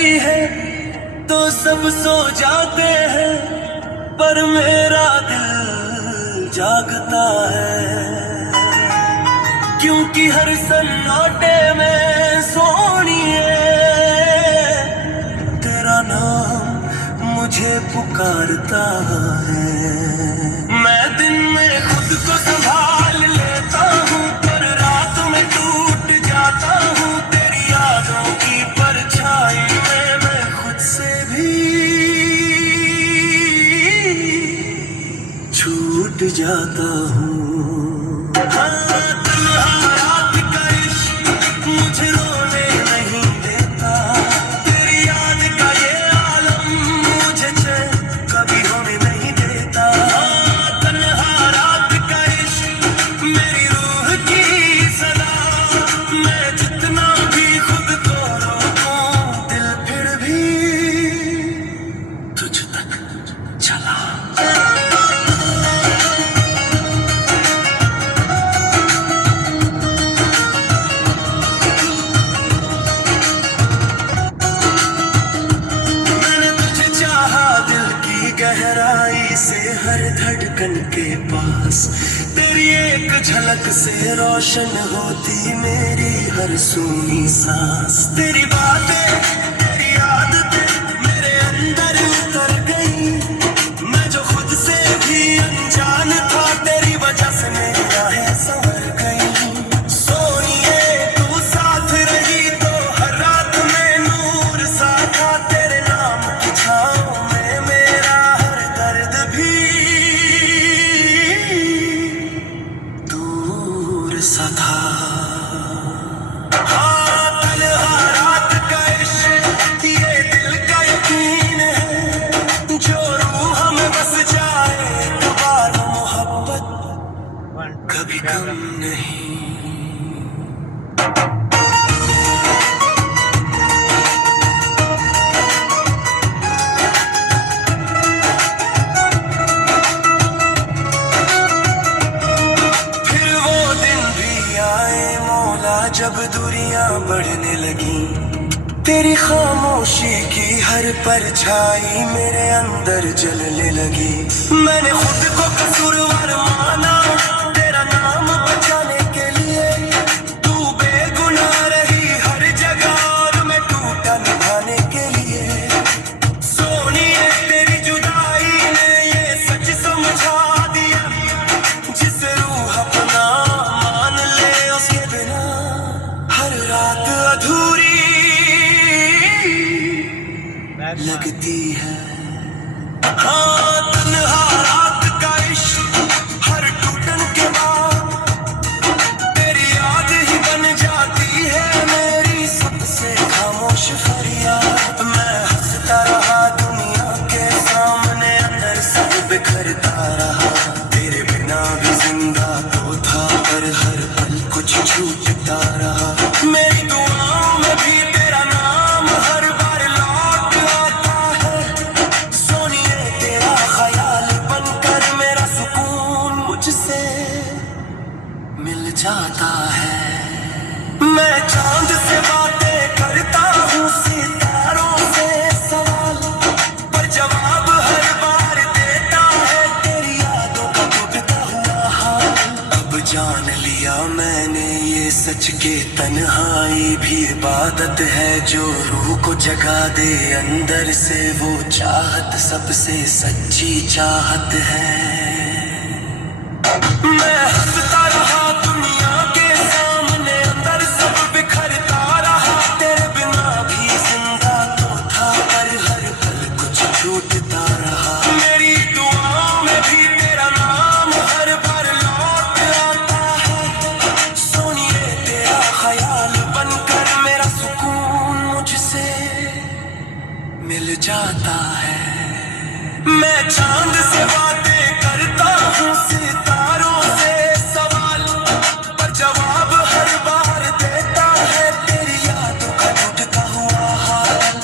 होती है तो सब सो जाते हैं, पर मेरा दिल जागता है, क्योंकि हर सन्नाटे में सोनिए तेरा नाम मुझे पुकारता है। मैं दिन में खुद को संभाल लेता हूँ, पर रात में टूट जाता हूँ। तेरी यादों की परछाई में मैं खुद से भी छूट जाता हूँ। हाँ, तन्हा रात का इश्क मुझे रोने नहीं देता, तेरी याद का ये आलम मुझे चैन कभी होने नहीं देता। हाँ, तन्हा रात का इश्क मेरी रूह की सदा, मैं जितना भी खुद को रोकूं दिल फिर भी तुझ तक चला। गहराई से हर धड़कन के पास, तेरी एक झलक से रोशन होती मेरी हर सूनी सांस। तेरी बातें तेरी आदतें मेरे अंदर उतर गई, मैं जो खुद से भी अनजान था तेरी वजह से मेरी राहें संवर गई। सोनिए तू साथ रही तो हर रात में नूर सा था, तेरे नाम की छाँव में मेरा सा था। हाँ, तन्हा रात का इश्क ये दिल का यकीन है, जो रूह में बस जाए एक बार मोहब्बत कभी कम नहीं। जब दूरियां बढ़ने लगी, तेरी खामोशी की हर परछाई मेरे अंदर जलने लगी। मैंने खुद को कसूरवार माना तेरा नाम बचाने के लिए, तू बेगुनाह रही हर जगह और मैं टूटा निभाने के लिए। सोनिए तेरी जुदाई ने ये सच समझा दिया, जिस रूह अपना मान ले उसके बिना हर रात अधूरी लगती है। हाँ, तन्हा रात का इश्क हर टूटन के बाद तेरी याद ही बन जाती है मेरी सबसे खामोश फरियाद। मैं हंसता रहा दुनिया के सामने, अंदर सब बिखरता रहा, तेरे बिना भी जिंदा तो था, पर हर पल कुछ छूटता रहा। मेरी दुआओं में भी तेरा नाम हर बार लौट आता है। सोनिए तेरा ख्याल बनकर मेरा सुकून मुझसे मिल जाता है। मैं चांद से बातें करता हूँ, सितारों से सवाल, पर जवाब हर बार देता है तेरी यादों का टूटता हुआ हाल। अब जान लिया मैंने ये सच के तन्हाई भी इबादत है, जो रूह को जगा दे अंदर से वो चाहत सबसे सच्ची चाहत है। मैं हंसता रहा दुनिया के सामने, अंदर सब बिखरता रहा, तेरे बिना भी जिंदा तो था, पर हर पल कुछ छूटता रहा। मेरी दुआओं में भी तेरा नाम हर बार लौट आता है। सोनिए तेरा ख्याल बनकर मेरा सुकून मुझसे मिल जाता है। मैं चांद से बातें करता हूँ, सितारों से सवाल, पर जवाब हर बार देता है तेरी यादों का टूटता हुआ हाल।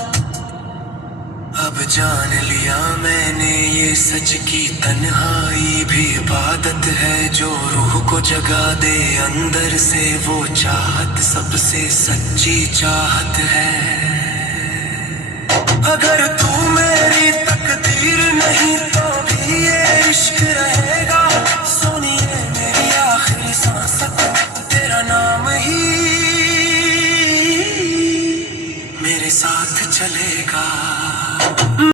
अब जान लिया मैंने ये सच की तन्हाई भी इबादत है, जो रूह को जगा दे अंदर से वो चाहत सबसे सच्ची चाहत है। अगर तू मेरी तकदीर नहीं तो भी ये इश्क रहेगा। सुनिए मेरी आखिरी सांस तक तेरा नाम ही मेरे साथ चलेगा।